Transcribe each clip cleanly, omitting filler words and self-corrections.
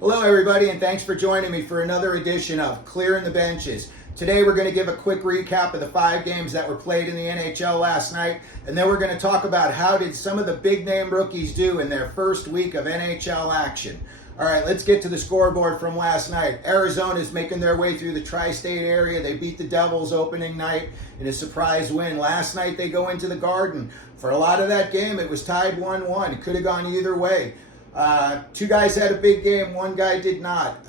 Hello everybody, and thanks for joining me for another edition of Clearing the Benches. Today we're going to give a quick recap of the 5 games that were played in the NHL last night, and then we're going to talk about how did some of the big name rookies do in their first week of NHL action. All right, let's get to the scoreboard from last night. Arizona's making their way through the tri-state area. They beat the Devils opening night in a surprise win. Last night they go into the Garden. For a lot of that game, it was tied 1-1. It could have gone either way. 2 guys had a big game, 1 guy did not.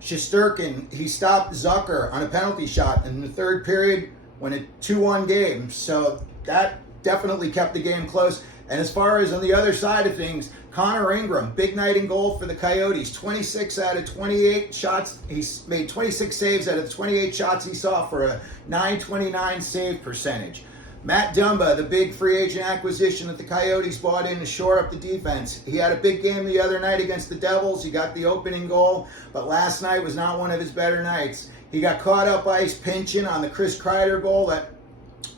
Shesterkin, he stopped Zucker on a penalty shot in the third period when a 2-1 game. So that definitely kept the game close. And as far as on the other side of things, Connor Ingram, big night in goal for the Coyotes. 26 out of 28 shots. He made 26 saves out of the 28 shots he saw for a .929 save percentage. Matt Dumba, the big free agent acquisition that the Coyotes bought in to shore up the defense. He had a big game the other night against the Devils. He got the opening goal, but last night was not one of his better nights. He got caught up ice pinching on the Chris Kreider goal that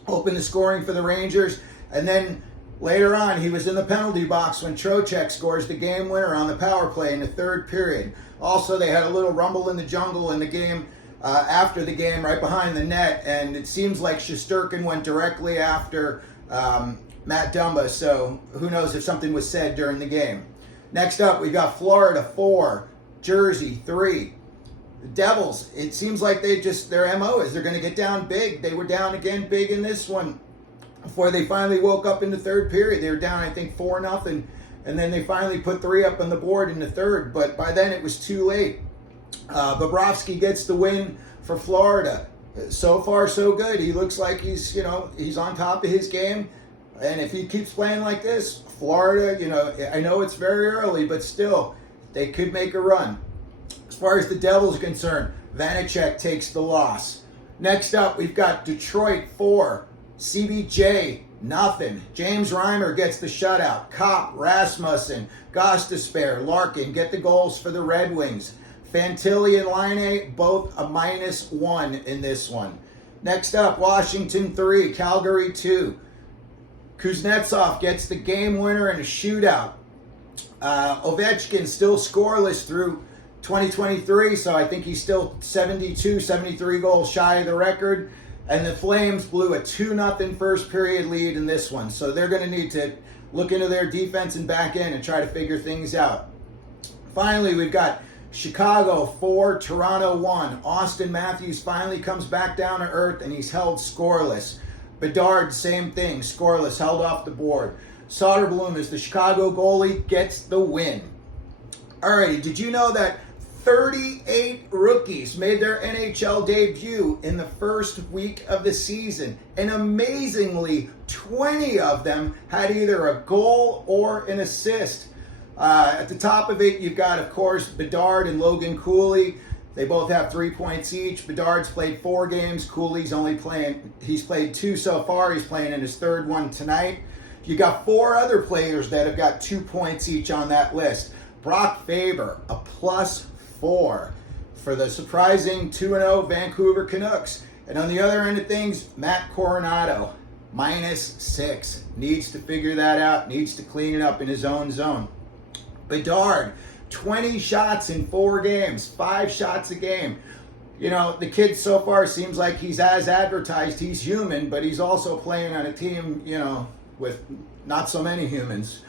opened the scoring for the Rangers. And then later on, he was in the penalty box when Trocheck scores the game winner on the power play in the third period. Also, they had a little rumble in the jungle in the game. After the game, right behind the net, and it seems like Shesterkin went directly after Matt Dumba, so who knows if something was said during the game. Next up, we got Florida 4, Jersey 3. The Devils, it seems like their MO is they're going to get down big. They were down again big in this one before they finally woke up in the third period. They were down, I think, 4-0, and then they finally put 3 up on the board in the third, but by then it was too late. Bobrovsky gets the win for Florida. So far, so good. He looks like he's on top of his game. And if he keeps playing like this, Florida, I know it's very early, but still, they could make a run. As far as the Devils are concerned, Vanacek takes the loss. Next up, we've got Detroit 4, CBJ nothing. James Reimer gets the shutout. Kopp, Rasmussen, Gostisbehere, Larkin get the goals for the Red Wings. Fantilli and Laine, both a -1 in this one. Next up, Washington 3, Calgary 2. Kuznetsov gets the game winner in a shootout. Ovechkin still scoreless through 2023, so I think he's still 72, 73 goals shy of the record. And the Flames blew a 2-0 first period lead in this one, so they're going to need to look into their defense and back end and try to figure things out. Finally, we've got Chicago 4, Toronto 1. Austin Matthews finally comes back down to earth and he's held scoreless. Bedard, same thing, scoreless, held off the board. Soderblom is the Chicago goalie, gets the win. Alrighty, did you know that 38 rookies made their NHL debut in the first week of the season? And amazingly, 20 of them had either a goal or an assist. At the top of it, you've got, of course, Bedard and Logan Cooley. They both have 3 points each. Bedard's played 4 games. Cooley's he's played 2 so far. He's playing in his 3rd one tonight. You got 4 other players that have got 2 points each on that list. Brock Faber, a +4 for the surprising 2-0 Vancouver Canucks. And on the other end of things, Matt Coronado, -6. Needs to figure that out, needs to clean it up in his own zone. Bedard, 20 shots in 4 games, 5 shots a game. The kid so far seems like he's as advertised. He's human, but he's also playing on a team, with not so many humans.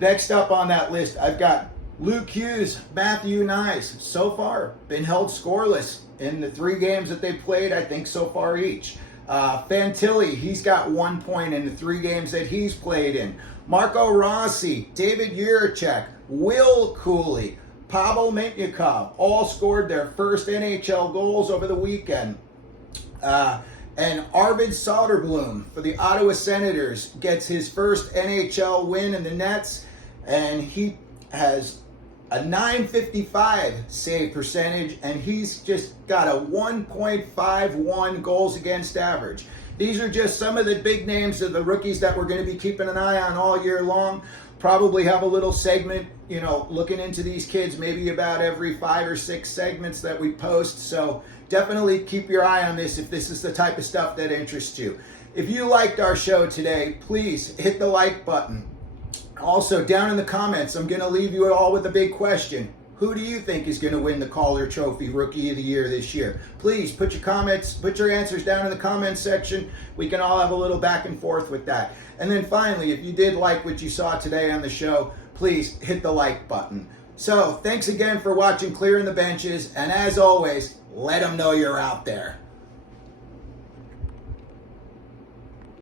Next up on that list, I've got Luke Hughes, Matthew Knies. So far, been held scoreless in the 3 games that they played, I think, so far each. Fantilli, he's got 1 point in the 3 games that he's played in. Marco Rossi, David Jiricek, Will Cooley, Pavel Mentnyakov all scored their first NHL goals over the weekend. And Arvid Soderblom for the Ottawa Senators gets his first NHL win in the nets, and he has a .955 save percentage, and he's just got a 1.51 goals against average. These are just some of the big names of the rookies that we're going to be keeping an eye on all year long. Probably have a little segment, looking into these kids, maybe about every 5 or 6 segments that we post. So definitely keep your eye on this if this is the type of stuff that interests you. If you liked our show today, please hit the like button. Also, down in the comments, I'm going to leave you all with a big question. Who do you think is going to win the Calder Trophy Rookie of the Year this year? Please put your comments, put your answers down in the comments section. We can all have a little back and forth with that. And then finally, if you did like what you saw today on the show, please hit the like button. So, thanks again for watching Clearing the Benches, and as always, let them know you're out there.